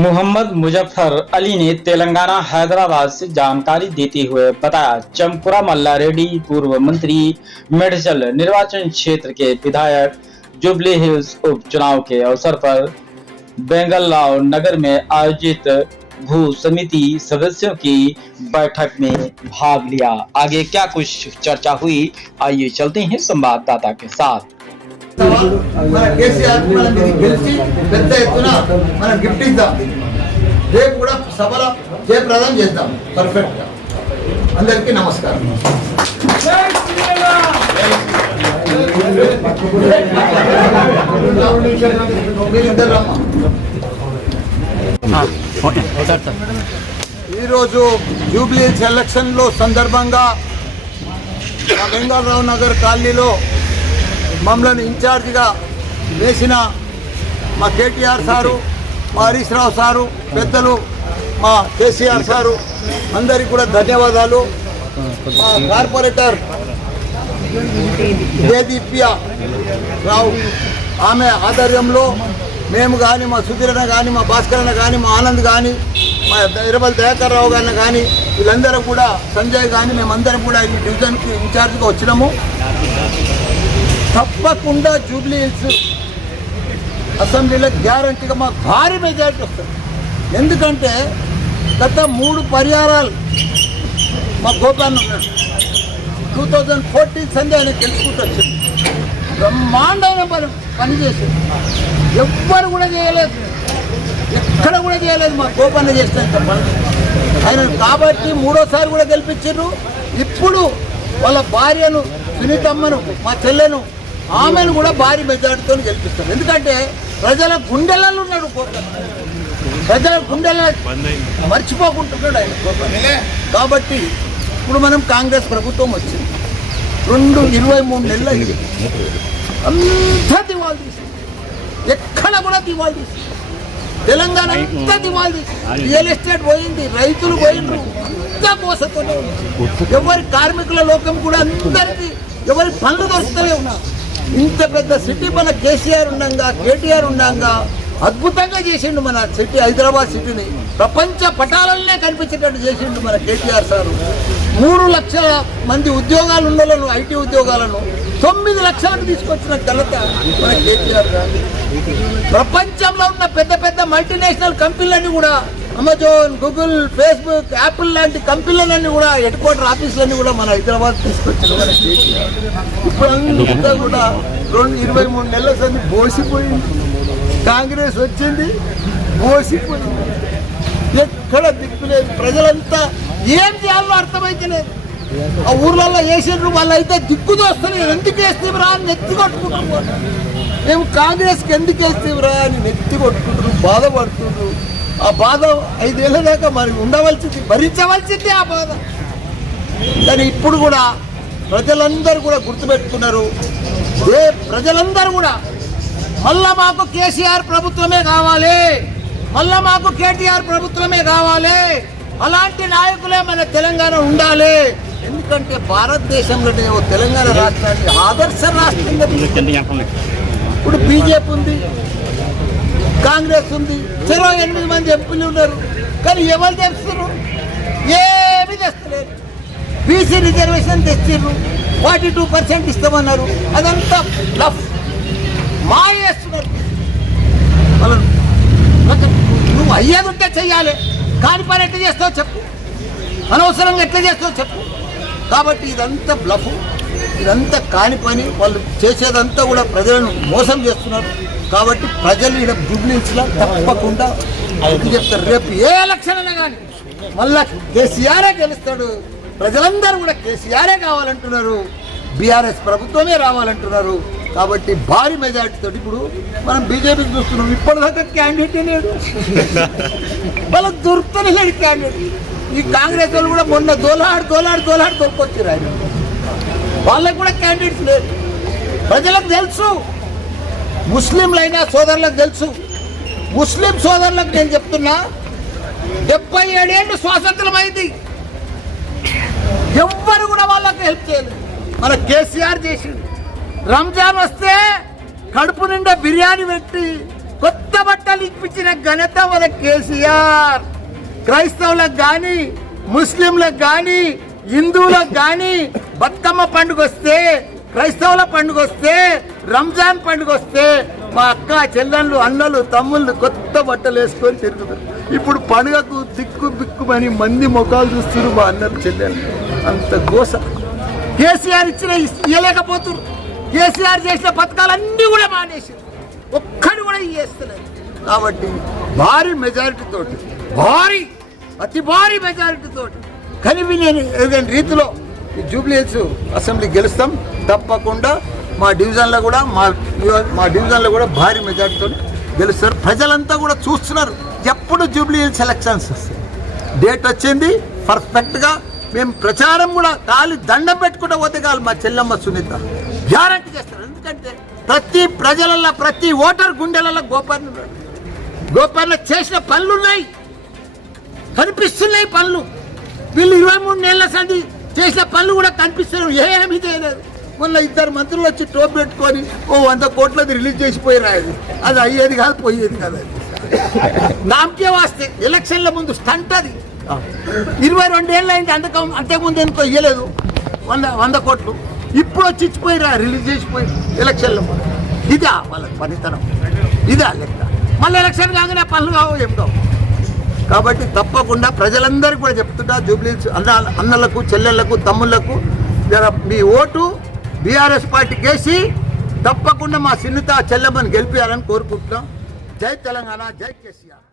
मोहम्मद मुजफ्फर अली ने तेलंगाना हैदराबाद से जानकारी देते हुए बताया, चमकुरा मल्लारेड्डी पूर्व मंत्री मेडचल निर्वाचन क्षेत्र के विधायक जुबली हिल्स उपचुनाव के अवसर पर बेंगलराव नगर में आयोजित भू समिति सदस्यों की बैठक में भाग लिया। आगे क्या कुछ चर्चा हुई, आइए चलते हैं संवाददाता के साथ। మన కేసీఆర్ మనకి గెలిచి పెద్ద ఎత్తున మనం గిఫ్ట్ ఇద్దాం. రేపు కూడా సభలో జయప్రదం చేద్దాం. పర్ఫెక్ట్ గా అందరికీ నమస్కారం. ఈరోజు జూబ్లీ ఎలక్షన్ లో సందర్భంగా బెంగళరావు నగర్ కాలనీలో మమ్మల్ని ఇన్ఛార్జిగా వేసిన మా కేటీఆర్ సారు, మా హరీష్ రావు సారు, పెద్దలు మా కేసీఆర్ సారు అందరికీ కూడా ధన్యవాదాలు. మా కార్పొరేటర్ దేదీప్య రావు ఆమె ఆధ్వర్యంలో మేము కానీ, మా సుధీరణ కానీ, మా భాస్కరణ కానీ, మా ఆనంద్ కానీ, మా ఇరబల్ దయాకర్ రావు గారిని కానీ, వీళ్ళందరూ కూడా సంజయ్ కానీ మేమందరం కూడా ఈ డివిజన్కి ఇన్ఛార్జిగా వచ్చినాము. తప్పకుండా జూబ్లీ హిల్స్ అసెంబ్లీలో గ్యారంటీగా మాకు భారీ మెజారిటీ వస్తుంది. ఎందుకంటే గత 3 పర్యాయాలు మా గోపాన్ ఉన్నాడు. 2014 సందే ఆయన గెలుచుకుంటూ వచ్చింది. బ్రహ్మాండమైన పని చేసింది. ఎవ్వరు కూడా చేయలేదు, ఎక్కడ కూడా చేయలేదు మా గోపాన్న చేసినంత పని ఆయన. కాబట్టి 3వసారి కూడా గెలిపించారు. ఇప్పుడు వాళ్ళ భార్యను సునీతమ్మను, మా చెల్లెను, ఆమెను కూడా భారీ మెజార్టీతో గెలిపిస్తారు. ఎందుకంటే ప్రజల గుండెలలో ఉన్నాడు గోపాన్న, ప్రజల గుండెల మర్చిపోకుంటున్నాడు ఆయన గోపాన్న. కాబట్టి ఇప్పుడు మనం కాంగ్రెస్ ప్రభుత్వం వచ్చింది, 23 నెలలు అయింది. అంతా దివాళ తీసింది, ఎక్కడ కూడా దివాళ తీసింది. తెలంగాణ అంతా దివాళ తీసింది. రియల్ ఎస్టేట్ పోయింది, రైతులు పోయిండ్రు, అంతా మోసతోనే ఉంది. ఎవరి కార్మికుల లోకం కూడా అందరికీ ఎవరి పనులు దొరుకుతూనే ఉన్నారు. ఇంత పెద్ద సిటీ మన కేసీఆర్ ఉండంగా, కేటీఆర్ ఉండంగా అద్భుతంగా చేసిండు మన సిటీ, హైదరాబాద్ సిటీని ప్రపంచ పటాలనే కనిపించేటట్టు చేసిండు మన కేటీఆర్ సారు. 3 లక్షల మంది ఉద్యోగాలు ఉన్నోళ్ళను, ఐటీ ఉద్యోగాలను 9 లక్షలకు తీసుకొచ్చిన ఘనత మన కేటీఆర్ గారు. ప్రపంచంలో ఉన్న పెద్ద పెద్ద మల్టీనేషనల్ కంపెనీలన్నీ కూడా, అమెజాన్, గూగుల్, ఫేస్బుక్, యాపిల్ లాంటి కంపెనీలన్నీ కూడా, హెడ్ క్వార్టర్ ఆఫీసులన్నీ కూడా మన హైదరాబాద్ తీసుకొచ్చిన మన కేటీఆర్. ఇప్పుడు అంతా కూడా 23 నెలల సంది బోసిపోయింది. కాంగ్రెస్ వచ్చింది, బోసిపోయింది. ఎక్కడ దిక్కులేదు. ప్రజలంతా ఏం చేయాలో అర్థమైతలేదు. ఆ ఊర్లలో వేసిండ్రు, వాళ్ళు అయితే దిక్కు దోస్తలేదు. ఎందుకు వేస్తేవరా అని నెత్తి కొట్టుకుంటున్నారు. మేము కాంగ్రెస్కి ఎందుకు వేస్తేవరా అని నెత్తి కొట్టుకుంటారు, బాధపడుతుండ్రు. ఆ బాధ 5 ఏళ్ళ దాకా మరి ఉండవలసింది, భరించవలసింది ఆ బాధ. కానీ ఇప్పుడు కూడా ప్రజలందరూ కూడా గుర్తుపెట్టుకున్నారు. ప్రజలందరూ కూడా మళ్ళా మాకు కేసీఆర్ ప్రభుత్వమే కావాలి, మళ్ళా మాకు కేటీఆర్ ప్రభుత్వమే కావాలి, అలాంటి నాయకులే మన తెలంగాణ ఉండాలి. ఎందుకంటే భారతదేశంలోనే తెలంగాణ రాష్ట్రాన్ని ఆదర్శ రాష్ట్రంగా ఇప్పుడు బీజేపీ ఉంది, కాంగ్రెస్ ఉంది, 8 మంది ఎంపీలు ఉన్నారు. కానీ ఎవరు తెస్తారు? ఏమి తెస్తలేరు. బీసీ రిజర్వేషన్ తెచ్చిర్రు, 42% ఇస్తామన్నారు. అదంతా లఫ్ మాయ చేస్తున్నారు. నువ్వు అయ్యేది ఉంటే చెయ్యాలి, కాని పని ఎట్లా చేస్తావు చెప్పు, అనవసరంగా ఎట్లా చేస్తావు చెప్పు. కాబట్టి ఇదంతా బ్లఫ్, ఇదంతా కాని పని. వాళ్ళు చేసేదంతా కూడా ప్రజలను మోసం చేస్తున్నారు. కాబట్టి ప్రజలు ఇక్కడ జూబ్లీహిల్స్లో తప్పకుండా చెప్తారు, రేపు ఏ ఎలక్షన్ అయినా కానీ మళ్ళా కేసీఆరే గెలుస్తాడు. ప్రజలందరూ కూడా కేసీఆరే కావాలంటున్నారు, బీఆర్ఎస్ ప్రభుత్వమే రావాలంటున్నారు. కాబట్టి భారీ మెజార్టీతో ఇప్పుడు మనం బీజేపీకి చూస్తున్నాం. ఇప్పటిదాకా క్యాండిడేటే లేడు, వాళ్ళకి దొరుకుతూనే లేడు క్యాండిడేట్. ఈ కాంగ్రెస్ వాళ్ళు కూడా మొన్న దోలాడు దొరికొచ్చారు ఆయన, వాళ్ళకి కూడా క్యాండిడేట్స్ లేదు. ప్రజలకు తెలుసు, ముస్లింలైనా సోదరులకు తెలుసు. ముస్లిం సోదరులకు నేను చెప్తున్నా, 77 ఏళ్ళు స్వాతంత్రం అయింది, ఎవ్వరు కూడా వాళ్ళకి హెల్ప్ చేయలేదు. మన కేసీఆర్ చేసిండు. రంజాన్ వస్తే కడుపు నిండా బిర్యానీ పెట్టి కొత్త బట్టలు ఇప్పించిన ఘనత మన కేసీఆర్. క్రైస్తవులకు కానీ, ముస్లింలకు కానీ, హిందువులకు కానీ బతుకమ్మ పండుగ వస్తే, క్రైస్తవుల పండుగ వస్తే, రంజాన్ పండుగ వస్తే మా అక్క చెల్లెళ్ళు, అన్నలు, తమ్ముళ్ళు కొత్త బట్టలు వేసుకొని తిరుగుతారు. ఇప్పుడు పండుగకు దిక్కు బిక్కుమని మంది ముఖాలు చూస్తున్నారు మా అన్నలు, చెల్లెళ్ళు. అంత గోస. కేసీఆర్ ఇచ్చిన ఇయ్యలేకపోతున్నారు. కేసీఆర్ చేసిన పథకాలన్నీ కూడా మానేసి ఒక్కడు కూడా ఇయ్యేస్తున్నారు. కాబట్టి భారీ మెజారిటీ తోటి, అతి భారీ మెజారిటీ తోటి కనివిలేని రీతిలో ఈ జూబ్లీ హిల్స్ అసెంబ్లీ గెలుస్తాం తప్పకుండా. మా డివిజన్లో కూడా భారీ మెజారిటీతో గెలుస్తారు. ప్రజలంతా కూడా చూస్తున్నారు ఎప్పుడు జూబ్లీ హిల్స్ ఎలక్షన్స్ వస్తాయి. డేట్ వచ్చింది పర్ఫెక్ట్గా. మేము ప్రచారం కూడా ఖాళీ దండం పెట్టుకుంటూ పోతే కాదు మా చెల్లెమ్మ సునీత గ్యారంటీ చేస్తారు. ఎందుకంటే ప్రతి ప్రజలలో, ప్రతి ఓటర్ గుండెలలో గోపన్న చేసిన పనులు ఉన్నాయి, కనిపిస్తున్నాయి పనులు. వీళ్ళు 23 నెలల సంది చేసిన పనులు కూడా కనిపిస్తున్నారు. ఏమీ చేయలేదు. మొన్న 2 మంత్రులు వచ్చి టోప్ పెట్టుకొని 100 కోట్లది రిలీజ్ చేసిపోయి రాదు. అది అయ్యేది కాదు, పోయేది కాదు. నామకే వాస్తే ఎలక్షన్ల ముందు స్టంట్ అది. 22 ఏళ్ళు అయింది. అంతకుముందు ఎందుకో ఇయ్యలేదు 100 కోట్లు. ఇప్పుడు వచ్చి ఇచ్చిపోయి రిలీజ్ చేసిపోయి ఎలక్షన్ల ముందు. ఇదా వాళ్ళ పనితనం, ఇదా లెక్క. మళ్ళీ ఎలక్షన్ కాగానే పనులు కావు, ఏం కావు. కాబట్టి తప్పకుండా ప్రజలందరికీ కూడా చెప్తుంటా, జూబ్లీ హిల్స్ అన్నలకు, చెల్లెళ్లకు, తమ్ముళ్లకు మీ ఓటు బీఆర్ఎస్ పార్టీకి వేసి తప్పకుండా మా సునీత చెల్లెమ్మని గెలిపించాలని కోరుకుంటున్నాం. జై తెలంగాణ, జై కేసీఆర్.